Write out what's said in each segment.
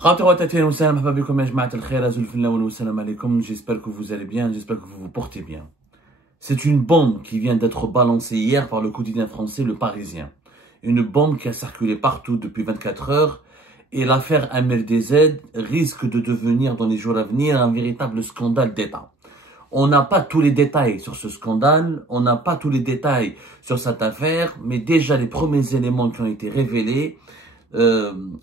J'espère que vous allez bien, j'espère que vous vous portez bien. C'est une bombe qui vient d'être balancée hier par le quotidien français Le Parisien. Une bombe qui a circulé partout depuis 24 heures et l'affaire MLDZ risque de devenir dans les jours à venir un véritable scandale d'État. On n'a pas tous les détails sur ce scandale, on n'a pas tous les détails sur cette affaire, mais déjà les premiers éléments qui ont été révélés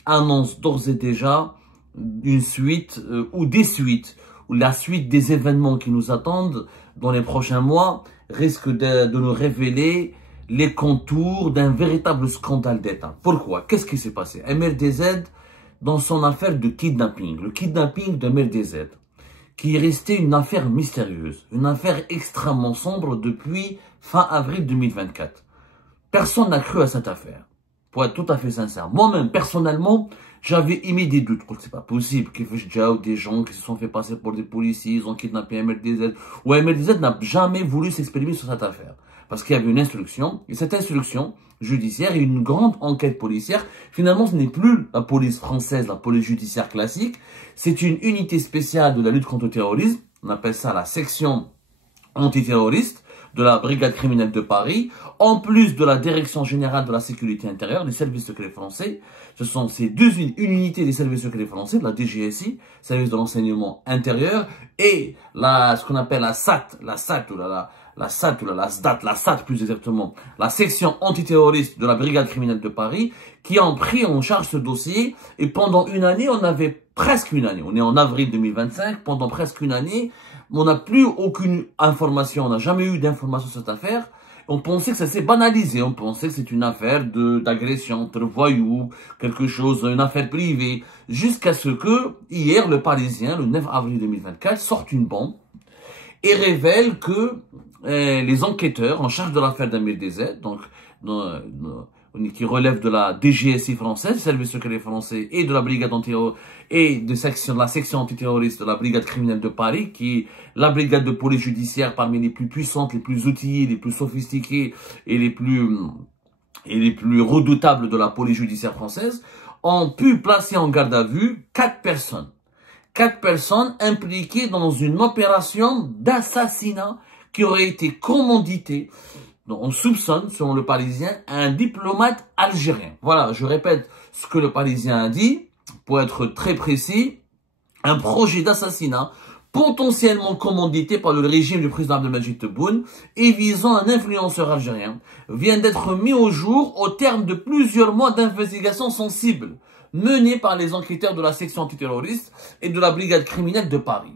annonce d'ores et déjà une suite ou des suites, ou la suite des événements qui nous attendent dans les prochains mois risque de nous révéler les contours d'un véritable scandale d'État. Pourquoi? Qu'est-ce qui s'est passé? MLDZ, dans son affaire de kidnapping, le kidnapping de MLDZ, qui est resté une affaire mystérieuse, une affaire extrêmement sombre depuis fin avril 2024. Personne n'a cru à cette affaire. Pour être tout à fait sincère, moi-même, personnellement, j'avais émis des doutes. C'est pas possible qu'il y ait des gens qui se sont fait passer pour des policiers, ils ont kidnappé MLDZ. Ou MLDZ n'a jamais voulu s'exprimer sur cette affaire. Parce qu'il y avait une instruction, et cette instruction judiciaire et une grande enquête policière, finalement, ce n'est plus la police française, la police judiciaire classique, c'est une unité spéciale de la lutte contre le terrorisme, on appelle ça la section antiterroriste, de la brigade criminelle de Paris, en plus de la direction générale de la sécurité intérieure, des services secrets français. Ce sont ces deux unités des services secrets français, de la DGSI, service de renseignement intérieur, et ce qu'on appelle la SAT plus exactement, la section antiterroriste de la brigade criminelle de Paris, qui ont pris en charge ce dossier. Et pendant une année, on est en avril 2025, pendant presque une année, on n'a plus aucune information, on n'a jamais eu d'informations sur cette affaire. On pensait que ça s'est banalisé, on pensait que c'est une affaire d'agression entre voyous, quelque chose, une affaire privée, jusqu'à ce que, hier, le Parisien, le 9 avril 2024, sorte une bombe et révèle que les enquêteurs en charge de l'affaire d'MLDZ, donc qui relève de la DGSI française, service secret français, et de la brigade et de la section antiterroriste de la brigade criminelle de Paris, qui est la brigade de police judiciaire parmi les plus puissantes, les plus outillées, les plus sophistiquées et les plus redoutables de la police judiciaire française, ont pu placer en garde à vue 4 personnes. 4 personnes impliquées dans une opération d'assassinat qui aurait été commanditée. Donc, on soupçonne, selon le Parisien, un diplomate algérien. Voilà, je répète ce que le Parisien a dit, pour être très précis, un projet d'assassinat potentiellement commandité par le régime du président Abdelmadjid Tebboune et visant un influenceur algérien, vient d'être mis au jour au terme de plusieurs mois d'investigation sensible menées par les enquêteurs de la section antiterroriste et de la brigade criminelle de Paris.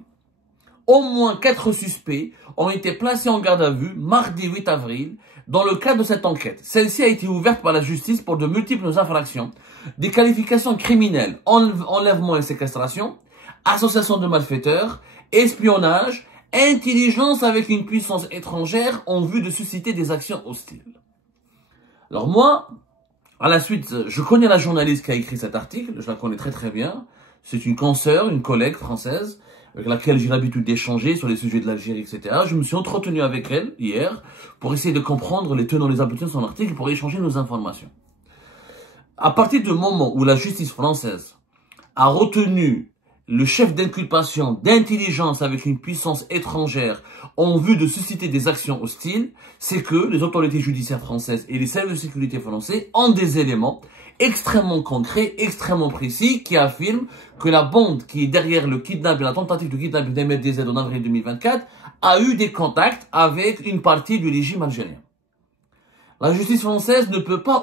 Au moins 4 suspects ont été placés en garde à vue mardi 8 avril dans le cadre de cette enquête. Celle-ci a été ouverte par la justice pour de multiples infractions, des qualifications criminelles, enlèvement et séquestration, association de malfaiteurs, espionnage, intelligence avec une puissance étrangère en vue de susciter des actions hostiles. Alors moi, à la suite, je connais la journaliste qui a écrit cet article, je la connais très très bien. C'est une consoeur, une collègue française, avec laquelle j'ai l'habitude d'échanger sur les sujets de l'Algérie, etc. Je me suis entretenu avec elle hier pour essayer de comprendre les tenants et les aboutissants de son article et pour échanger nos informations. À partir du moment où la justice française a retenu le chef d'inculpation d'intelligence avec une puissance étrangère en vue de susciter des actions hostiles, c'est que les autorités judiciaires françaises et les services de sécurité français ont des éléments extrêmement concrets, extrêmement précis, qui affirment que la bande qui est derrière le kidnapping, la tentative de kidnapping d'MLDZ en avril 2024, a eu des contacts avec une partie du régime algérien. La justice française ne peut pas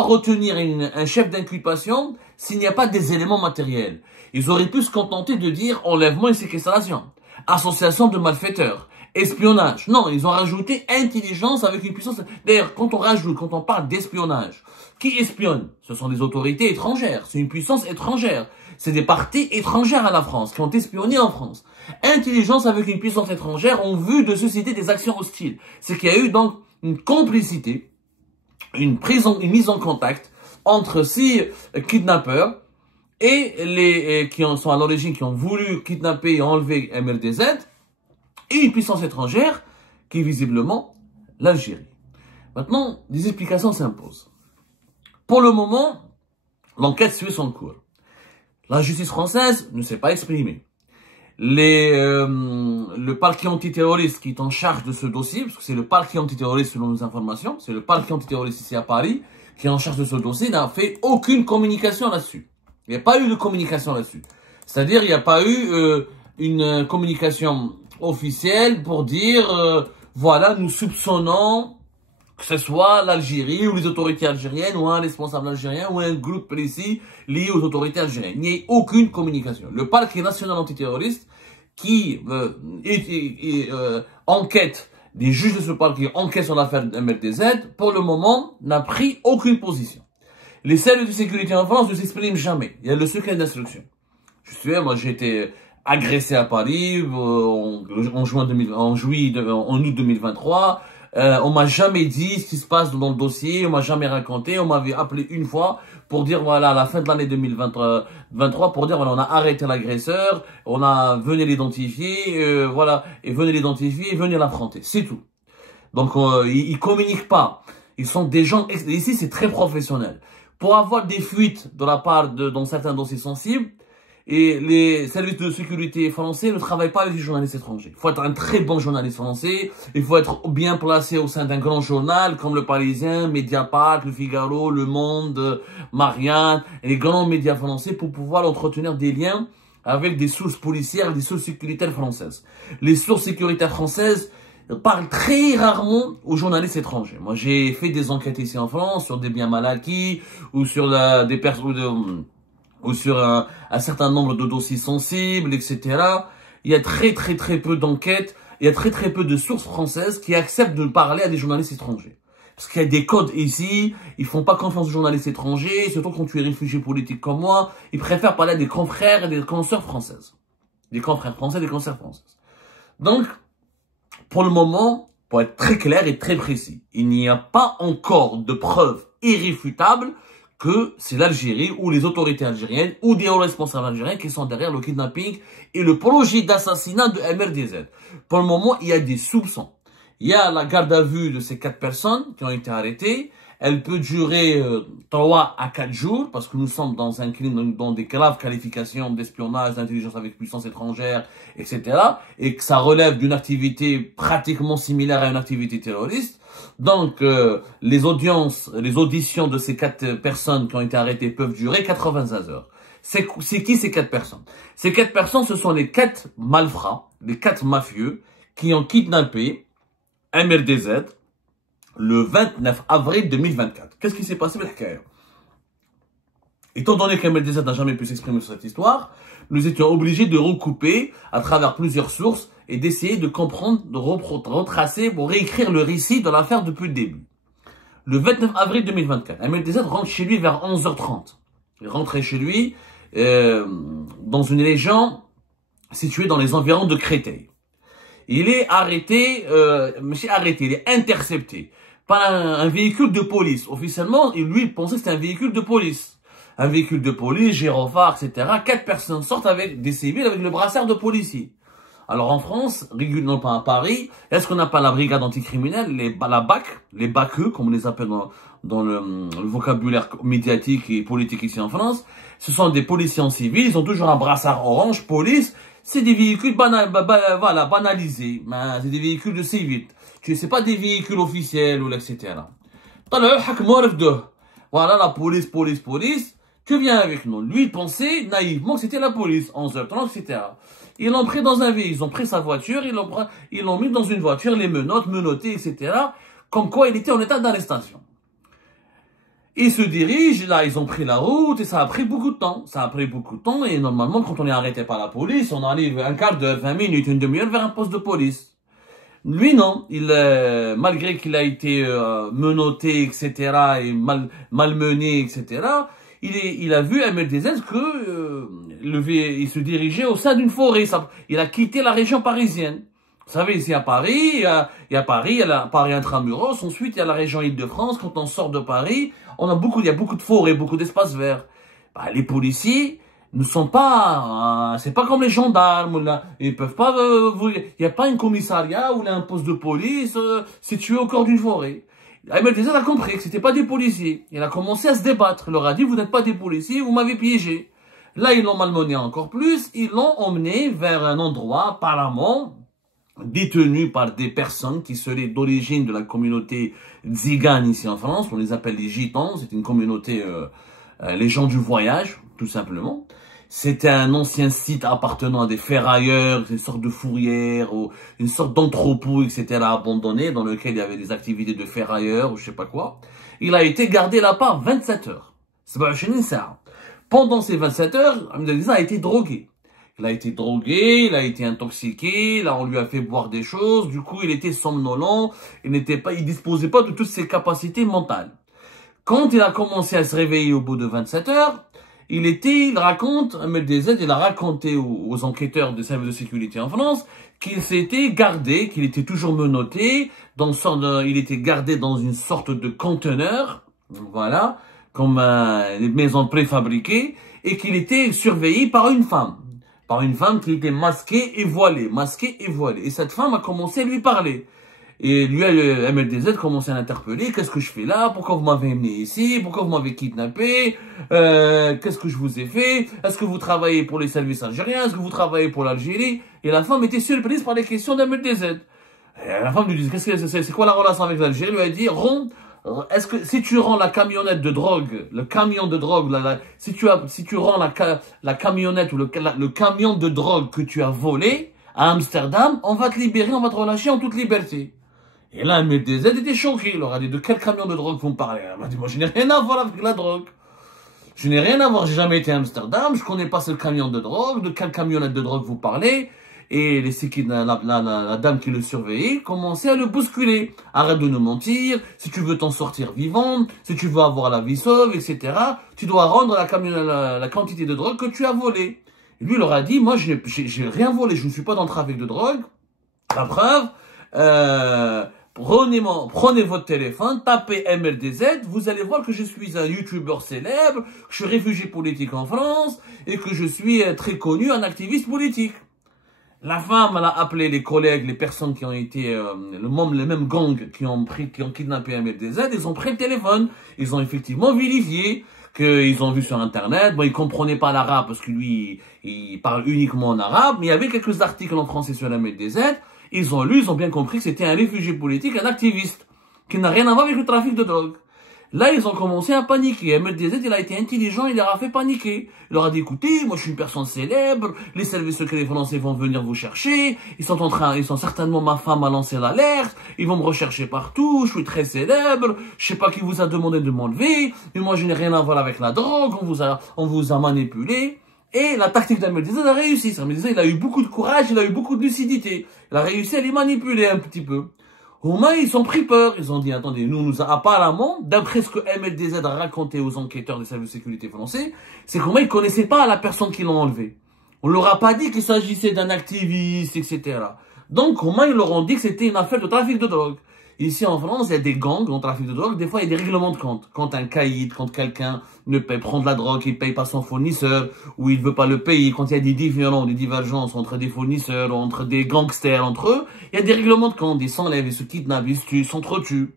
retenir un chef d'inculpation s'il n'y a pas des éléments matériels. Ils auraient pu se contenter de dire enlèvement et séquestration, association de malfaiteurs, espionnage. Non, ils ont rajouté intelligence avec une puissance. D'ailleurs, quand on parle d'espionnage, qui espionne? Ce sont des autorités étrangères, c'est une puissance étrangère. C'est des parties étrangères à la France qui ont espionné en France. Intelligence avec une puissance étrangère en vue de susciter des actions hostiles. C'est qu'il y a eu donc une complicité, une mise en contact entre 6 kidnappeurs et qui sont à l'origine, qui ont voulu kidnapper et enlever MLDZ, et une puissance étrangère qui est visiblement l'Algérie. Maintenant, des explications s'imposent. Pour le moment, l'enquête suit son cours. La justice française ne s'est pas exprimée. Le parquet antiterroriste qui est en charge de ce dossier, parce que c'est le parquet antiterroriste selon nos informations, c'est le parquet antiterroriste ici à Paris qui est en charge de ce dossier, n'a fait aucune communication là-dessus. Il n'y a pas eu de communication là-dessus. C'est-à-dire, il n'y a pas eu une communication officielle pour dire, voilà, nous soupçonnons que ce soit l'Algérie ou les autorités algériennes ou un responsable algérien ou un groupe précis lié aux autorités algériennes. Il n'y a aucune communication. Le parquet national antiterroriste qui enquête, des juges de ce parquet enquêtent sur l'affaire MRDZ, pour le moment, n'a pris aucune position. Les services de sécurité en France ne s'expriment jamais. Il y a le secret d'instruction. Moi j'ai été agressé à Paris en août 2023. On m'a jamais dit ce qui se passe dans le dossier, on m'a jamais raconté, on m'avait appelé une fois pour dire voilà à la fin de l'année 2023 pour dire voilà on a arrêté l'agresseur, venez l'identifier, voilà et venez l'identifier et venez l'affronter, c'est tout. Donc ils communiquent pas, ils sont des gens ici c'est très professionnel. Pour avoir des fuites de la part dans certains dossiers sensibles. Et les services de sécurité français ne travaillent pas avec les journalistes étrangers. Il faut être un très bon journaliste français. Il faut être bien placé au sein d'un grand journal comme Le Parisien, Mediapart, Le Figaro, Le Monde, Marianne, et les grands médias français pour pouvoir entretenir des liens avec des sources policières, des sources sécuritaires françaises. Les sources sécuritaires françaises parlent très rarement aux journalistes étrangers. Moi, j'ai fait des enquêtes ici en France sur des biens mal acquis ou sur des personnes ou sur un certain nombre de dossiers sensibles, etc. Il y a très peu d'enquêtes, il y a très peu de sources françaises qui acceptent de parler à des journalistes étrangers. Parce qu'il y a des codes ici, ils font pas confiance aux journalistes étrangers, surtout quand tu es réfugié politique comme moi, ils préfèrent parler à des confrères et des consoeurs françaises. Des confrères français et des consoeurs françaises. Donc, pour le moment, pour être très clair et très précis, il n'y a pas encore de preuves irréfutables que c'est l'Algérie ou les autorités algériennes ou des hauts responsables algériens qui sont derrière le kidnapping et le projet d'assassinat de MRDZ. Pour le moment, il y a des soupçons. Il y a la garde à vue de ces 4 personnes qui ont été arrêtées. Elle peut durer 3 à 4 jours parce que nous sommes dans un crime, dans des graves qualifications d'espionnage, d'intelligence avec puissance étrangère, etc. Et que ça relève d'une activité pratiquement similaire à une activité terroriste. Donc, les auditions de ces 4 personnes qui ont été arrêtées peuvent durer 85 heures. C'est qui ces 4 personnes? Ces 4 personnes, ce sont les 4 malfrats, les 4 mafieux qui ont kidnappé MRDZ le 29 avril 2024. Qu'est-ce qui s'est passé avec la Étant donné qu'MRDZ n'a jamais pu s'exprimer sur cette histoire, nous étions obligés de recouper à travers plusieurs sources et d'essayer de comprendre, de retracer, pour réécrire le récit de l'affaire depuis le début. Le 29 avril 2024, MRDZ rentre chez lui vers 11h30. Il rentrait chez lui dans une région située dans les environs de Créteil. Il est arrêté, il est intercepté par un véhicule de police. Officiellement, lui, il pensait que c'était un véhicule de police. Un véhicule de police, gyrophare, etc. 4 personnes sortent avec des civils avec le brassard de policier. Alors en France, régulièrement pas à Paris, est-ce qu'on n'a pas la brigade anticriminelle, la BAC, les BACE, comme on les appelle dans le vocabulaire médiatique et politique ici en France. Ce sont des policiers en civil, ils ont toujours un brassard orange, police. C'est des véhicules banalisés, c'est des véhicules de civils. C'est pas des véhicules officiels ou etc. Voilà la police. Tu viens avec nous. Lui, il pensait naïvement que c'était la police, 11h30, etc. Ils l'ont pris dans un véhicule, ils ont pris sa voiture, ils l'ont mis dans une voiture, les menottes, menottés, etc. Comme quoi il était en état d'arrestation. Ils se dirigent, là, ils ont pris la route et ça a pris beaucoup de temps. Et normalement, quand on est arrêté par la police, on arrive un quart d'heure, 20 minutes, une demi-heure vers un poste de police. Lui, non. Malgré qu'il a été menotté, etc., et malmené, etc., il a vu à MRDZ que il se dirigeait au sein d'une forêt. Il a quitté la région parisienne. Vous savez, ici à Paris, il y a Paris intramuros, ensuite il y a la région Île-de-France. Quand on sort de Paris, il y a beaucoup de forêts, beaucoup d'espaces verts. Les policiers ne sont pas, c'est pas comme les gendarmes, là. Ils peuvent pas, il n'y a pas un commissariat ou un poste de police situé au cœur d'une forêt. MRDZ a compris que c'était pas des policiers. Il a commencé à se débattre. Il leur a dit, vous n'êtes pas des policiers, vous m'avez piégé. Là, ils l'ont malmené encore plus. Ils l'ont emmené vers un endroit apparemment détenu par des personnes qui seraient d'origine de la communauté Tzigane ici en France. On les appelle les Gitans. C'est une communauté, les gens du voyage, tout simplement. C'était un ancien site appartenant à des ferrailleurs, une sorte de fourrière, ou une sorte d'entrepôt, etc. abandonné, dans lequel il y avait des activités de ferrailleurs, ou je sais pas quoi. Il a été gardé là-bas 27 heures. C'est pas chez ça. Pendant ces 27 heures, Ahmed a été drogué. Il a été drogué, il a été intoxiqué, là on lui a fait boire des choses, du coup il était somnolent, il disposait pas de toutes ses capacités mentales. Quand il a commencé à se réveiller au bout de 27 heures, il raconte, Ahmed DZ, il a raconté aux enquêteurs des services de sécurité en France qu'il s'était gardé, qu'il était toujours menotté, il était gardé dans une sorte de conteneur, voilà, comme une maison préfabriquée, et qu'il était surveillé par une femme qui était masquée et voilée, Et cette femme a commencé à lui parler. Et lui, MLDZ commençait à l'interpeller. Qu'est-ce que je fais là? Pourquoi vous m'avez amené ici? Pourquoi vous m'avez kidnappé? Qu'est-ce que je vous ai fait? Est-ce que vous travaillez pour les services algériens? Est-ce que vous travaillez pour l'Algérie? Et la femme était surprise par les questions d'MLDZ. Et la femme lui dit, c'est quoi la relation avec l'Algérie? Elle lui a dit, est-ce que si tu rends la camionnette de drogue, le camion de drogue, si tu rends la camionnette ou le camion de drogue que tu as volé à Amsterdam, on va te libérer, on va te relâcher en toute liberté. Et là, MLDZ était choqué. Il leur a dit, de quel camion de drogue vous me parlez? Elle m'a dit, moi, je n'ai rien à voir avec la drogue. Je n'ai rien à voir, j'ai jamais été à Amsterdam, je connais pas ce camion de drogue, de quelle camionnette de drogue vous parlez? Et la dame qui le surveillait commençait à le bousculer. Arrête de nous mentir, si tu veux t'en sortir vivant, si tu veux avoir la vie sauve, etc., tu dois rendre la quantité de drogue que tu as volée. Et lui, il leur a dit, moi, j'ai rien volé, je ne suis pas dans le trafic de drogue. La preuve, prenez votre téléphone, tapez MLDZ, vous allez voir que je suis un youtubeur célèbre, que je suis réfugié politique en France, et que je suis très connu, un activiste politique. La femme, elle a appelé les collègues, les personnes qui ont été, les mêmes gangs qui ont kidnappé MLDZ, ils ont pris le téléphone, ils ont effectivement vérifié qu'ils ont vu sur internet, bon, ils comprenaient pas l'arabe parce que lui, il parle uniquement en arabe, mais il y avait quelques articles en français sur MLDZ, ils ont lu, ils ont bien compris que c'était un réfugié politique, un activiste, qui n'a rien à voir avec le trafic de drogue. Là, ils ont commencé à paniquer. MLDZ, il a été intelligent, il leur a fait paniquer. Il leur a dit, écoutez, moi je suis une personne célèbre, les services secrets français vont venir vous chercher, ils sont certainement, ma femme a lancé l'alerte, ils vont me rechercher partout, je suis très célèbre, je sais pas qui vous a demandé de m'enlever, mais moi je n'ai rien à voir avec la drogue, on vous a manipulé. Et la tactique d'MLDZ a réussi. MLDZ, il a eu beaucoup de courage, il a eu beaucoup de lucidité. Il a réussi à les manipuler un petit peu. Au moins, ils ont pris peur. Ils ont dit, attendez, apparemment, d'après ce que MLDZ a raconté aux enquêteurs des services de sécurité français, c'est qu'au moins, ils connaissaient pas la personne qui l'a enlevé. On leur a pas dit qu'il s'agissait d'un activiste, etc. Donc, au moins, ils leur ont dit que c'était une affaire de trafic de drogue. Ici, en France, il y a des gangs en trafic de drogue. Des fois, il y a des règlements de compte. Quand un caïd, quand quelqu'un ne prend de la drogue, il paye pas son fournisseur, ou il veut pas le payer, quand il y a des divergences entre des fournisseurs, entre des gangsters, entre eux, il y a des règlements de compte. Ils s'enlèvent, ils se kidnappent, ils se tuent, ils s'entretuent.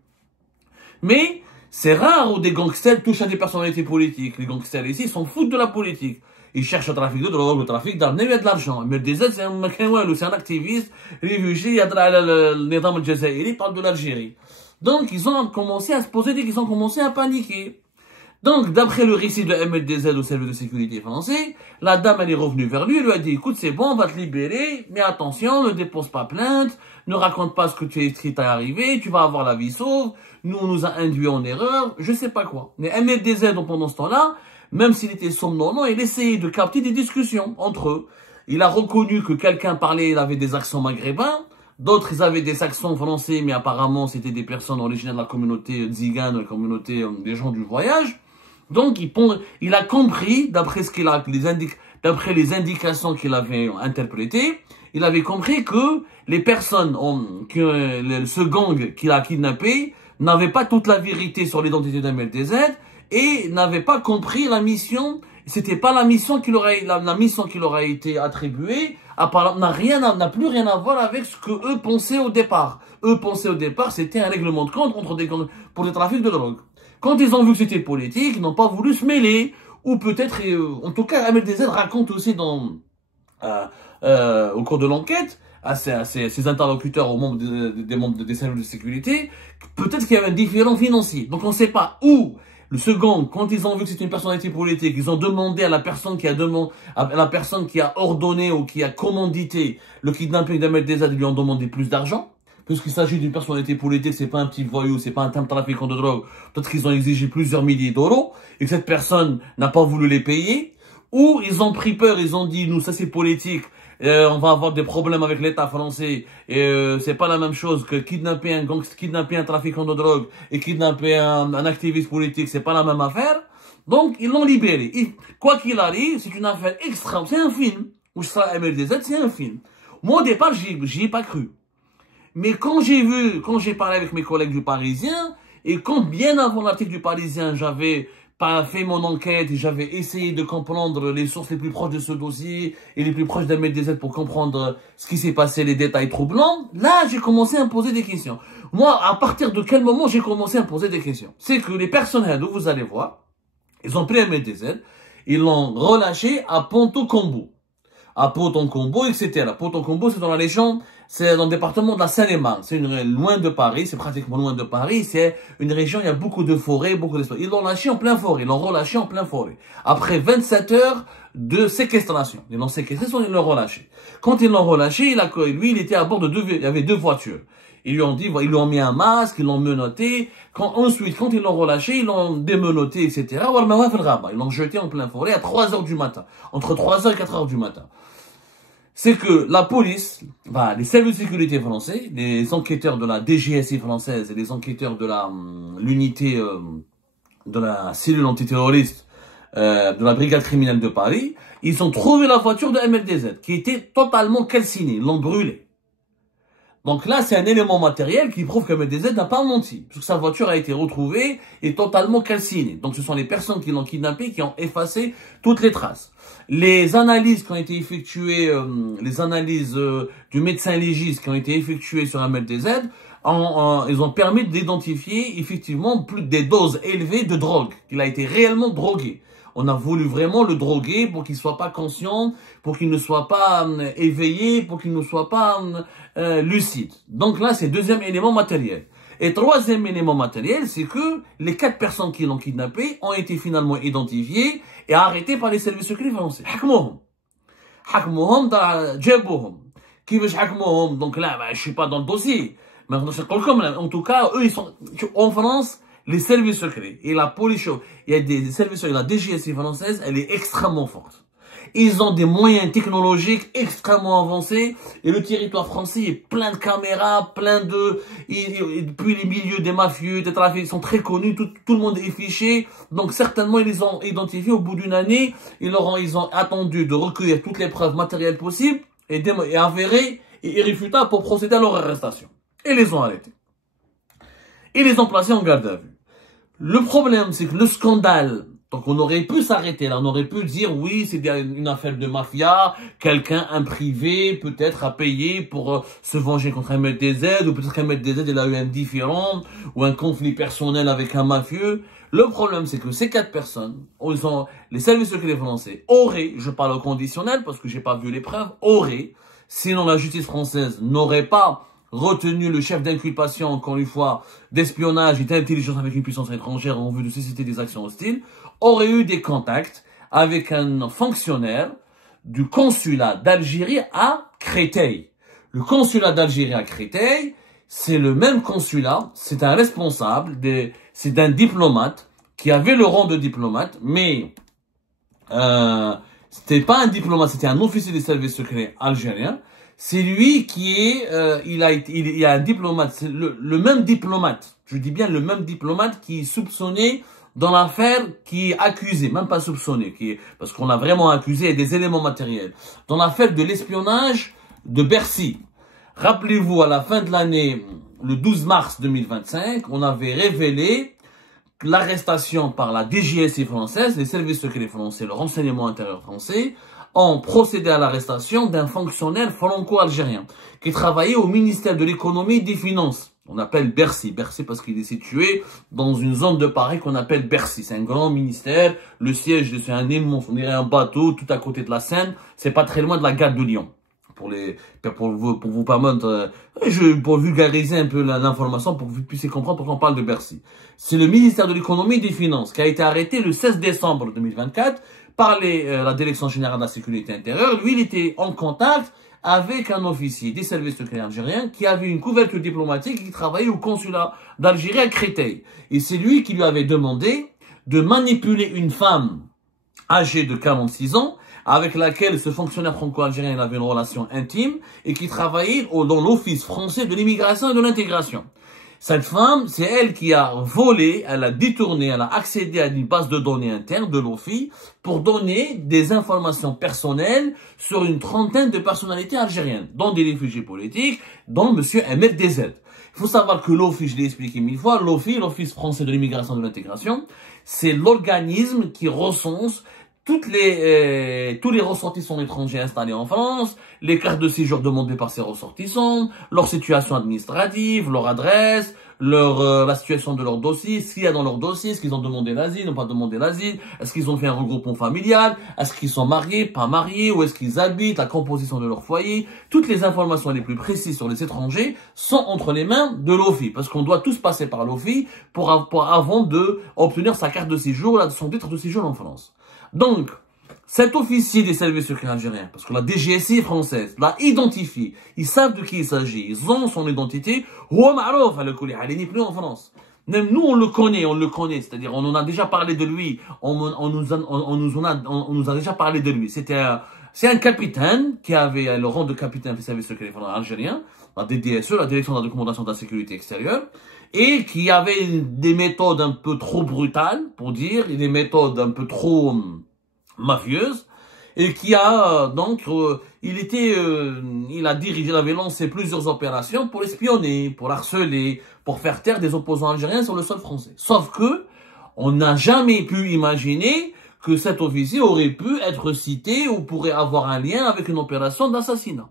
Mais, c'est rare où des gangsters touchent à des personnalités politiques. Les gangsters ici s'en foutent de la politique. Ils cherchent le trafic de drogue, le trafic d'armes, il y a de l'argent. Mais DZ, c'est un activiste, réfugié, il y a le Nidam al-Jazairi, il parle de l'Algérie. Donc, ils ont commencé à se poser des questions, ils ont commencé à paniquer. Donc, d'après le récit de MLDZ au service de sécurité français, la dame, elle est revenue vers lui, elle lui a dit, écoute, c'est bon, on va te libérer, mais attention, ne dépose pas plainte, ne raconte pas ce qui t'est arrivé, tu vas avoir la vie sauve, nous, on nous a induit en erreur, je sais pas quoi. Mais MLDZ, pendant ce temps-là, même s'il était somnolent, il essayait de capter des discussions entre eux. Il a reconnu que quelqu'un parlait, il avait des accents maghrébins, d'autres, ils avaient des accents français, mais apparemment, c'était des personnes originaires de la communauté tzigane, la communauté des gens du voyage. Donc, il a compris, d'après les indications qu'il avait interprétées, il avait compris que les personnes, ce gang qu'il a kidnappé, n'avaient pas toute la vérité sur l'identité d'MLDZ, et n'avait pas compris la mission, c'était pas la mission qui leur a été attribuée, n'a plus rien à voir avec ce que eux pensaient au départ. Eux pensaient au départ, c'était un règlement de compte pour le trafic de drogue. Quand ils ont vu que c'était politique, ils n'ont pas voulu se mêler, ou peut-être, en tout cas, Ahmed Dezed raconte aussi au cours de l'enquête, à ses interlocuteurs, aux membres des membres des services de sécurité, peut-être qu'il y avait un différend financier. Donc on ne sait pas où. Le second, quand ils ont vu que c'est une personnalité politique, ils ont demandé à la personne qui a ordonné ou qui a commandité le kidnapping d'Ahmed Dezed, ils lui ont demandé plus d'argent. Puisqu'il s'agit d'une personnalité politique, c'est pas un petit voyou, c'est pas un trafiquant de drogue. Peut-être qu'ils ont exigé plusieurs milliers d'euros et que cette personne n'a pas voulu les payer. Ou ils ont pris peur, ils ont dit, nous, ça c'est politique, on va avoir des problèmes avec l'État français. Et c'est pas la même chose que kidnapper un gangster, kidnapper un trafiquant de drogue et kidnapper un activiste politique, c'est pas la même affaire. Donc, ils l'ont libéré. Et, quoi qu'il arrive, c'est une affaire extrême. C'est un film. Où je serai MLDZ, c'est un film. Moi, au départ, j'y ai pas cru. Mais quand j'ai parlé avec mes collègues du Parisien, et quand bien avant l'article du Parisien, j'avais pas fait mon enquête et j'avais essayé de comprendre les sources les plus proches de ce dossier et les plus proches d'Ahmed Dezed pour comprendre ce qui s'est passé, les détails troublants, là, j'ai commencé à me poser des questions. Moi, à partir de quel moment j'ai commencé à me poser des questions? C'est que les personnes dont vous allez voir, ils ont pris Ahmed Dezed, ils l'ont relâché à Ponto Combo. À Ponto-Combo, etc. Ponto-Combo, c'est dans la région, c'est dans le département de la Seine-et-Marne. C'est loin de Paris, c'est pratiquement loin de Paris. C'est une région, il y a beaucoup de forêts, beaucoup d'espace. Ils l'ont lâché en plein forêt, ils l'ont relâché en plein forêt. Après 27 heures de séquestration. Ils l'ont séquestré, ils l'ont relâché. Quand ils l'ont relâché, lui, il était à bord il y avait 2 voitures. Ils lui ont dit, ils lui ont mis un masque, ils l'ont menotté. Ensuite, quand ils l'ont relâché, ils l'ont démenotté, etc. Ils l'ont jeté en plein forêt à 3 heures du matin. Entre 3 heures et 4 heures du matin. C'est que la police, les services de sécurité français, les enquêteurs de la DGSI française et les enquêteurs de l'unité de la cellule antiterroriste de la brigade criminelle de Paris, ils ont trouvé la voiture de Ahmed Dezed qui était totalement calcinée, ils l'ont brûlée. Donc là, c'est un élément matériel qui prouve qu'Ahmed Dezed n'a pas menti, puisque sa voiture a été retrouvée et totalement calcinée. Donc ce sont les personnes qui l'ont kidnappé qui ont effacé toutes les traces. Les analyses qui ont été effectuées, les analyses du médecin légiste qui ont été effectuées sur Ahmed Dezed, ils ont permis d'identifier effectivement plus des doses élevées de drogue, qu'il a été réellement drogué. On a voulu vraiment le droguer pour qu'il ne soit pas conscient, pour qu'il ne soit pas éveillé, pour qu'il ne soit pas lucide. Donc là, c'est deuxième élément matériel. Et troisième élément matériel, c'est que les 4 personnes qui l'ont kidnappé ont été finalement identifiées et arrêtées par les services secrets français. Hakmouhum da djabouhum. Qui veut hakmouhum? Donc là, je suis pas dans le dossier. Mais en tout cas, eux, ils sont en France. Les services secrets et la police, il y a des services secrets, la DGSI française, elle est extrêmement forte. Ils ont des moyens technologiques extrêmement avancés et le territoire français est plein de caméras, depuis les milieux des mafieux, des trafics, ils sont très connus, tout le monde est fiché. Donc certainement, ils les ont identifiés au bout d'une année, ils ont attendu de recueillir toutes les preuves matérielles possibles et avérées et irréfutables pour procéder à leur arrestation. Et les ont arrêtés. Et les ont placés en garde à vue. Le problème, c'est que le scandale, donc on aurait pu s'arrêter là, on aurait pu dire oui, c'est une affaire de mafia, un privé peut-être a payé pour se venger contre Ahmed Dezed, ou peut-être qu'Ahmed Dezed il a eu un différend, ou un conflit personnel avec un mafieux. Le problème, c'est que ces 4 personnes, les services secrets français auraient, je parle au conditionnel parce que j'ai pas vu les preuves, auraient, sinon la justice française n'aurait pas retenu le chef d'inculpation, encore une fois, d'espionnage et d'intelligence avec une puissance étrangère en vue de susciter des actions hostiles, aurait eu des contacts avec un fonctionnaire du consulat d'Algérie à Créteil. Le consulat d'Algérie à Créteil, c'est le même consulat, c'est un responsable, c'est un diplomate qui avait le rang de diplomate, mais c'était pas un diplomate, c'était un officier des services secrets algérien. C'est lui qui est, il y a un diplomate, c'est le même diplomate, je dis bien le même diplomate qui est soupçonné dans l'affaire, qui est accusé, même pas soupçonné, parce qu'on a vraiment accusé des éléments matériels, dans l'affaire de l'espionnage de Bercy. Rappelez-vous, à la fin de l'année, le 12 mars 2025, on avait révélé l'arrestation par la DGSI française, les services secrets français, le renseignement intérieur français, ont procédé à l'arrestation d'un fonctionnaire franco-algérien qui travaillait au ministère de l'économie et des finances. On appelle Bercy. Bercy parce qu'il est situé dans une zone de Paris qu'on appelle Bercy. C'est un grand ministère. Le siège, c'est un immense, on dirait un bateau tout à côté de la Seine. C'est pas très loin de la gare de Lyon. Pour vous permettre, pour vulgariser un peu l'information, pour que vous puissiez comprendre pourquoi on parle de Bercy. C'est le ministère de l'économie et des finances qui a été arrêté le 16 décembre 2024 par la Direction générale de la sécurité intérieure. Lui, il était en contact avec un officier des services secrets algériens qui avait une couverture diplomatique et qui travaillait au consulat d'Algérie à Créteil. Et c'est lui qui lui avait demandé de manipuler une femme âgée de 46 ans avec laquelle ce fonctionnaire franco-algérien avait une relation intime et qui travaillait dans l'Office français de l'immigration et de l'intégration. Cette femme, c'est elle qui a volé, elle a détourné, elle a accédé à une base de données interne de l'OFI pour donner des informations personnelles sur une trentaine de personnalités algériennes, dont des réfugiés politiques, dont M. Ahmed Dezed. Il faut savoir que l'OFI, je l'ai expliqué 1000 fois, l'OFI, l'Office français de l'immigration et de l'intégration, c'est l'organisme qui recense tous les ressortissants étrangers installés en France, les cartes de séjour demandées par ces ressortissants, leur situation administrative, leur adresse, la situation de leur dossier, ce qu'il y a dans leur dossier, est-ce qu'ils ont demandé l'asile, n'ont pas demandé l'asile, est-ce qu'ils ont fait un regroupement familial, est-ce qu'ils sont mariés, pas mariés, où est-ce qu'ils habitent, la composition de leur foyer. Toutes les informations les plus précises sur les étrangers sont entre les mains de l'OFI, parce qu'on doit tous passer par l'OFI avant de obtenir sa carte de séjour, son titre de séjour en France. Donc, cet officier des services secrets algériens, parce que la DGSI française l'a identifié, ils savent de qui il s'agit, ils ont son identité, il n'est plus en France. Même nous, on le connaît, c'est-à-dire on en a déjà parlé de lui, on nous a déjà parlé de lui. C'est un capitaine qui avait le rang de capitaine des services secrets algériens, la DDSE, la Direction de la documentation de la sécurité extérieure, et qui avait des méthodes un peu trop brutales, pour dire, et des méthodes un peu trop mafieuses, et qui a il avait lancé plusieurs opérations pour espionner, pour harceler, pour faire taire des opposants algériens sur le sol français. Sauf que on n'a jamais pu imaginer que cet officier aurait pu être cité ou pourrait avoir un lien avec une opération d'assassinat.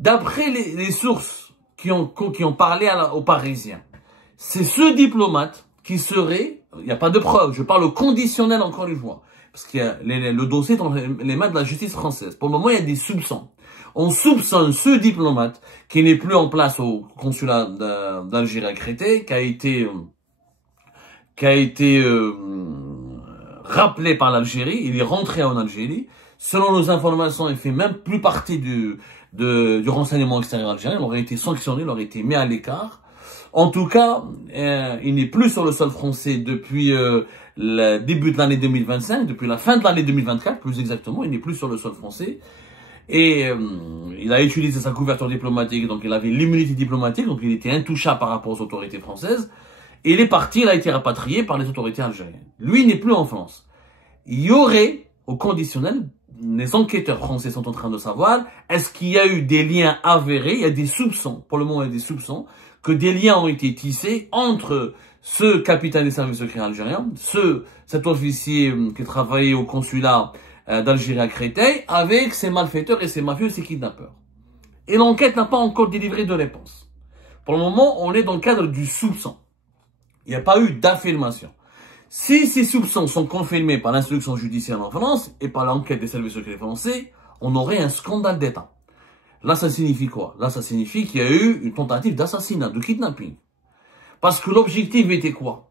D'après les sources qui ont parlé aux Parisiens, c'est ce diplomate qui serait, il n'y a pas de preuve, je parle au conditionnel encore une fois, parce que le dossier est dans les mains de la justice française. Pour le moment, il y a des soupçons. On soupçonne ce diplomate qui n'est plus en place au consulat d'Algérie à Créteil, qui a été rappelé par l'Algérie, il est rentré en Algérie. Selon nos informations, il fait même plus partie du renseignement extérieur algérien, il aurait été sanctionné, il aurait été mis à l'écart. En tout cas, il n'est plus sur le sol français depuis le début de l'année 2025, depuis la fin de l'année 2024, plus exactement, il n'est plus sur le sol français. Et il a utilisé sa couverture diplomatique, donc il avait l'immunité diplomatique, donc il était intouchable par rapport aux autorités françaises. Et il est parti, il a été rapatrié par les autorités algériennes. Lui, il n'est plus en France. Il y aurait, au conditionnel, les enquêteurs français sont en train de savoir, est-ce qu'il y a eu des liens avérés, il y a des soupçons, pour le moment il y a des soupçons, que des liens ont été tissés entre ce capitaine des services secrets algériens, cet officier qui travaillait au consulat d'Algérie à Créteil, avec ces malfaiteurs et ces mafieux et ces kidnappeurs. Et l'enquête n'a pas encore délivré de réponse. Pour le moment, on est dans le cadre du soupçon. Il n'y a pas eu d'affirmation. Si ces soupçons sont confirmés par l'instruction judiciaire en France et par l'enquête des services secrets français, on aurait un scandale d'État. Là, ça signifie quoi? Là, ça signifie qu'il y a eu une tentative d'assassinat, de kidnapping. Parce que l'objectif était quoi?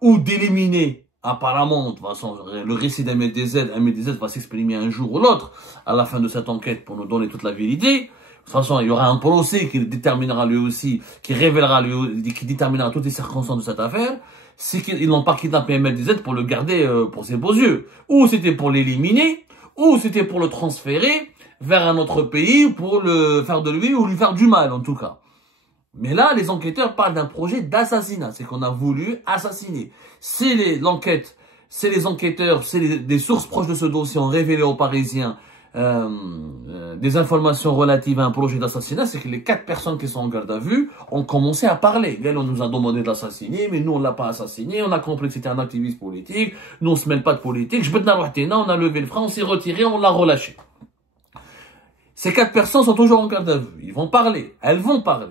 Ou d'éliminer, apparemment, de toute façon, le récit d'Ahmed Dezed va s'exprimer un jour ou l'autre, à la fin de cette enquête pour nous donner toute la vérité. De toute façon, il y aura un procès qui déterminera lui aussi, qui déterminera toutes les circonstances de cette affaire. C'est qu'ils n'ont pas kidnappé Ahmed Dezed pour le garder pour ses beaux yeux. Ou c'était pour l'éliminer, ou c'était pour le transférer vers un autre pays pour le faire de lui ou lui faire du mal en tout cas. Mais là, les enquêteurs parlent d'un projet d'assassinat. C'est qu'on a voulu assassiner. C'est les enquêteurs, des sources proches de ce dossier ont révélé aux Parisiens des informations relatives à un projet d'assassinat, c'est que les 4 personnes qui sont en garde à vue ont commencé à parler. Là, on nous a demandé de l'assassiner, mais nous, on l'a pas assassiné. On a compris que c'était un activiste politique. Nous, on se mêle pas de politique. On a levé le frein, on s'est retiré, on l'a relâché. Ces 4 personnes sont toujours en garde à vue. Ils vont parler. Elles vont parler.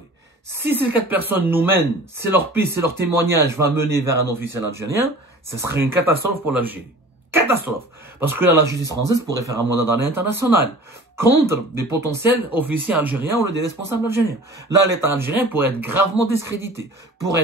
Si ces 4 personnes nous mènent, c'est leur piste, c'est leur témoignage va mener vers un officiel algérien, ce serait une catastrophe pour l'Algérie. Catastrophe. Parce que là, la justice française pourrait faire un mandat d'arrêt international contre des potentiels officiers algériens ou des responsables algériens. Là, l'État algérien pourrait être gravement discrédité.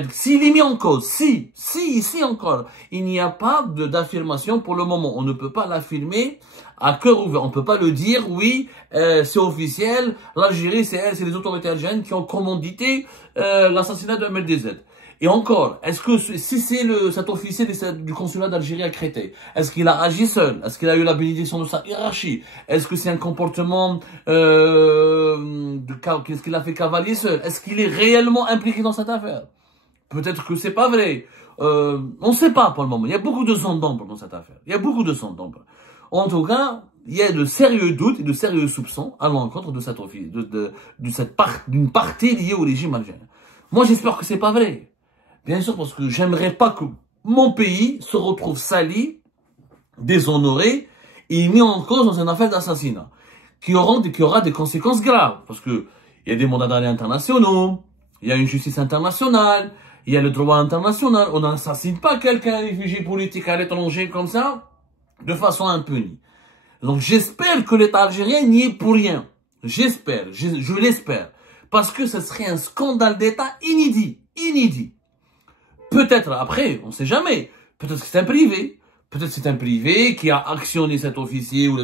S'il est mis en cause, ici encore, il n'y a pas d'affirmation pour le moment. On ne peut pas l'affirmer à cœur ouvert. On ne peut pas le dire, oui, c'est officiel, l'Algérie, c'est les autorités algériennes qui ont commandité l'assassinat de MLDZ. Et encore, est-ce que si c'est cet officier du consulat d'Algérie à Créteil, est-ce qu'il a agi seul? Est-ce qu'il a eu la bénédiction de sa hiérarchie? Est-ce que c'est un comportement qu'est-ce qu'il a fait cavalier seul? Est-ce qu'il est réellement impliqué dans cette affaire? Peut-être que c'est pas vrai. On ne sait pas pour le moment. Il y a beaucoup de zones d'ombre dans cette affaire. Il y a beaucoup de zones d'ombre. En tout cas, il y a de sérieux doutes et de sérieux soupçons à l'encontre de cette d'une partie liée au régime algérien. Moi, j'espère que c'est pas vrai. Bien sûr, parce que j'aimerais pas que mon pays se retrouve sali, déshonoré et mis en cause dans une affaire d'assassinat qui aura des conséquences graves. Parce que il y a des mandats d'arrêt internationaux, il y a une justice internationale, il y a le droit international. On n'assassine pas quelqu'un, réfugié politique à l'étranger comme ça, de façon impunie. Donc j'espère que l'État algérien n'y est pour rien. J'espère, je l'espère. Parce que ce serait un scandale d'État inédit. Peut-être, après, on ne sait jamais. Peut-être que c'est un privé. Peut-être que c'est un privé qui a actionné cet officier ou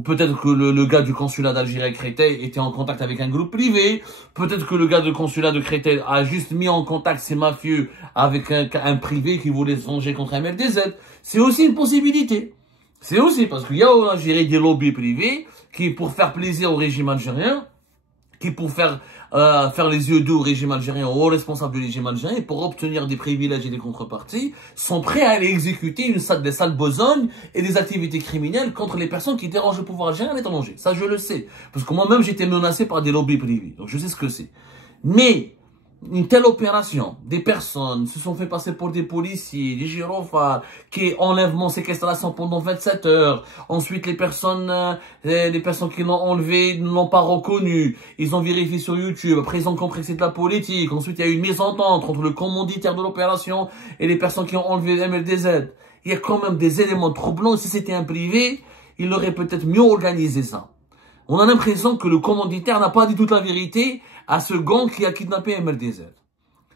peut-être que le gars du consulat d'Algérie à Créteil était en contact avec un groupe privé. Peut-être que le gars du consulat de Créteil a juste mis en contact ces mafieux avec un privé qui voulait se venger contre un MLDZ. C'est aussi une possibilité. C'est aussi parce qu'il y a en Algérie des lobbies privés qui, pour faire plaisir au régime algérien, qui pour faire les yeux doux au régime algérien, aux responsables du régime algérien, pour obtenir des privilèges et des contreparties, sont prêts à aller exécuter des sales besognes et des activités criminelles contre les personnes qui dérangent le pouvoir algérien à l'étranger. Ça, je le sais. Parce que moi-même, j'ai été menacé par des lobbies privés. Donc, je sais ce que c'est. Mais, une telle opération, des personnes se sont fait passer pour des policiers, des gyrophares, qui enlèvement, séquestration pendant 27 heures. Ensuite, les personnes qui l'ont enlevé ne l'ont pas reconnu. Ils ont vérifié sur YouTube. Après, ils ont compris que c'est de la politique. Ensuite, il y a eu une mésentente entre le commanditaire de l'opération et les personnes qui ont enlevé MLDZ. Il y a quand même des éléments troublants. Si c'était un privé, il aurait peut-être mieux organisé ça. On a l'impression que le commanditaire n'a pas dit toute la vérité à ce gang qui a kidnappé MLDZ.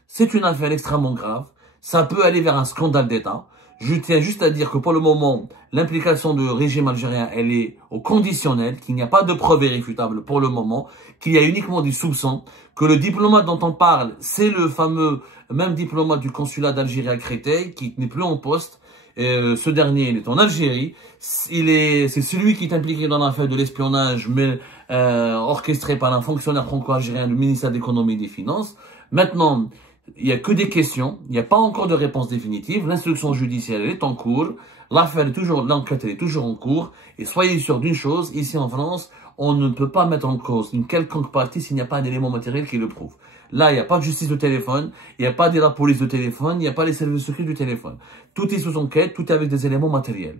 C'est une affaire extrêmement grave. Ça peut aller vers un scandale d'État. Je tiens juste à dire que pour le moment, l'implication du régime algérien, elle est au conditionnel, qu'il n'y a pas de preuves irréfutables pour le moment, qu'il y a uniquement du soupçon, que le diplomate dont on parle, c'est le fameux même diplomate du consulat d'Algérie à Créteil, qui n'est plus en poste. Ce dernier, il est en Algérie. C'est celui qui est impliqué dans l'affaire de l'espionnage, mais orchestré par un fonctionnaire franco-algérien du ministère de l'économie et des finances. Maintenant, il n'y a que des questions. Il n'y a pas encore de réponse définitive. L'instruction judiciaire est en cours. L'enquête est toujours en cours. Et soyez sûrs d'une chose, ici en France, on ne peut pas mettre en cause une quelconque partie s'il n'y a pas un élément matériel qui le prouve. Là, il n'y a pas de justice de téléphone, il n'y a pas de la police de téléphone, il n'y a pas les services secrets du téléphone. Tout est sous enquête, tout est avec des éléments matériels.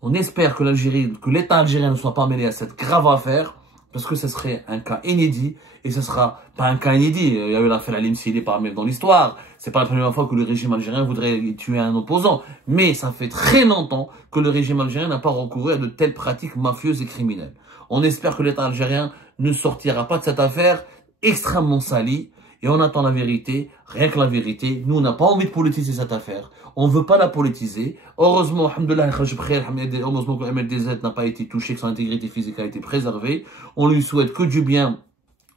On espère que l'État algérien ne soit pas mêlé à cette grave affaire, parce que ce serait un cas inédit, et ce sera pas un cas inédit. Il y a eu l'affaire Halim Sili même dans l'histoire. C'est pas la première fois que le régime algérien voudrait tuer un opposant. Mais ça fait très longtemps que le régime algérien n'a pas recouru à de telles pratiques mafieuses et criminelles. On espère que l'État algérien ne sortira pas de cette affaire extrêmement salie. Et on attend la vérité, rien que la vérité. Nous, on n'a pas envie de politiser cette affaire. On ne veut pas la politiser. Heureusement, heureusement que MLDZ n'a pas été touché, que son intégrité physique a été préservée. On lui souhaite que du bien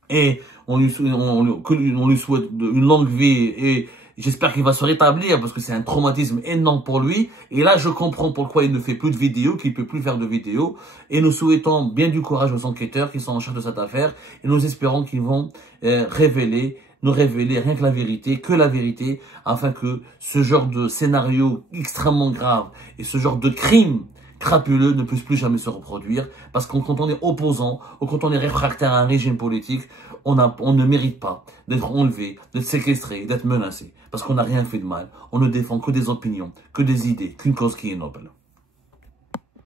et on lui souhaite une longue vie et j'espère qu'il va se rétablir parce que c'est un traumatisme énorme pour lui. Et là, je comprends pourquoi il ne fait plus de vidéos, qu'il ne peut plus faire de vidéos. Et nous souhaitons bien du courage aux enquêteurs qui sont en charge de cette affaire. Et nous espérons qu'ils vont nous révéler rien que la vérité, afin que ce genre de scénario extrêmement grave et ce genre de crime crapuleux ne puisse plus jamais se reproduire. Parce que quand on est opposant, ou quand on est réfractaire à un régime politique, on ne mérite pas d'être enlevé, d'être séquestré, d'être menacé. Parce qu'on n'a rien fait de mal. On ne défend que des opinions, que des idées, qu'une cause qui est noble.